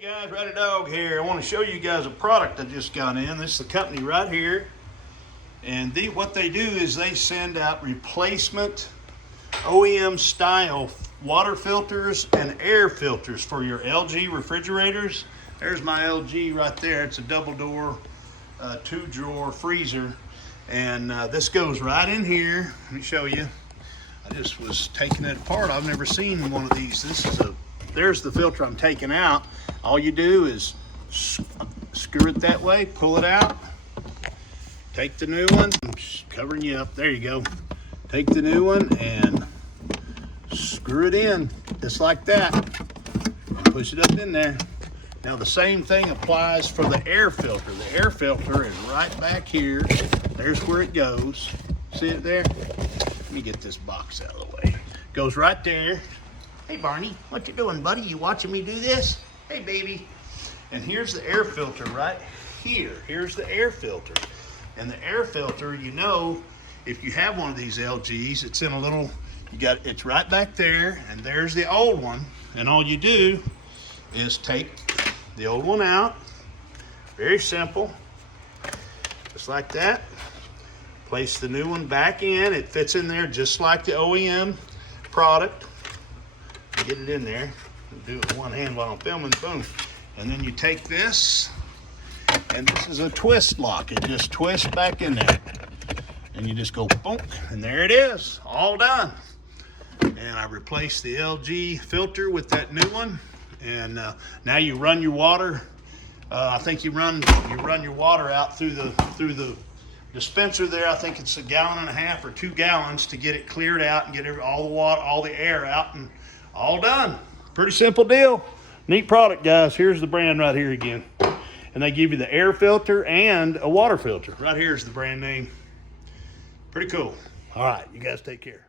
Hey guys, RowdyDawg here. I want to show you guys a product I just got in. This is the company right here. And what they do is they send out replacement OEM-style water filters and air filters for your LG refrigerators. There's my LG right there. It's a double door, two-drawer freezer. And this goes right in here. Let me show you. I just was taking it apart. I've never seen one of these. There's the filter I'm taking out. All you do is screw it that way, pull it out, take the new one, I'm just covering you up, there you go. Take the new one and screw it in, just like that, and push it up in there. Now the same thing applies for the air filter. The air filter is right back here. There's where it goes. See it there? Let me get this box out of the way. Goes right there. Hey Barney, what you doing, buddy? You watching me do this? Hey baby. And here's the air filter right here. Here's the air filter. And the air filter, you know, if you have one of these LGs, it's in a little, it's right back there, and there's the old one. And all you do is take the old one out. Very simple. Just like that. Place the new one back in. It fits in there just like the OEM product. Get it in there, do it with one hand while I'm filming, boom. And then you take this, and this is a twist lock. It just twists back in there. And you just go boom, and there it is, all done. And I replaced the LG filter with that new one. And now you run your water. I think you run your water out through the dispenser there. I think it's 1.5 gallons or 2 gallons to get it cleared out and get all the water, all the air out, and all done. Pretty simple deal. Neat product, guys. Here's the brand right here again. And they give you the air filter and a water filter. Right here is the brand name. Pretty cool. All right, you guys take care.